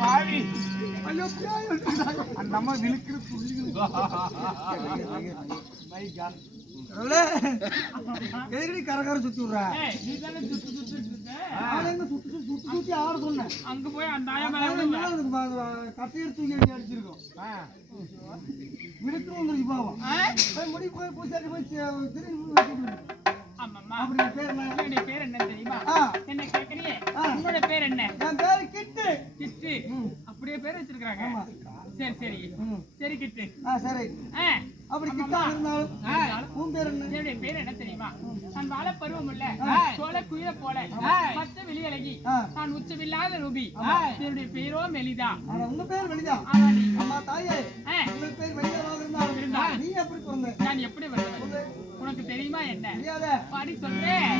பாவி ஐயோ அந்த அம்மா விழுக்குற புள்ளிகள் மை காட் எதுக்கடி கரகர சுத்தி விடுற நீ தானே சுத்து சுத்து சுத்தி ஆட சொன்னேன் அங்க போய் அந்த ஆயா மேல கத்தையர் தூக்கி அடிச்சிருக்கோம் விடுத்து வந்துருக்கு பாவம் முடி போய் பூசாரி போய் திரும்பி அப்படி பேர் என்ன பேர் என்ன தெரியுமா என்ன கேக்குறியே உன்னோட பேர் என்ன என் பேரு கிட்டு கிட்டு அப்படியே பேர் வச்சிருக்காங்க சரி சரி சரி கிட்டு சரி அப்படி கிட்டா இருந்தாலும் உன் பேர் என்ன என்னுடைய பேர் என்ன தெரியுமா நான் வாழ பருவம் இல்ல சோழ குயில போல மத்த வெளியழகி நான் உச்சமில்லாத ரூபி என்னுடைய பேரோ மெலிதா உங்க பேர் மெலிதா அம்மா தாயே உங்க பேர் மெலிதாவாக இருந்தாலும் நீ எப்படி பிறந்த நான் எப்படி வந்தவன் உனக்கு தெரியுமா என்ன தெரியாத பாடி சொல்றேன்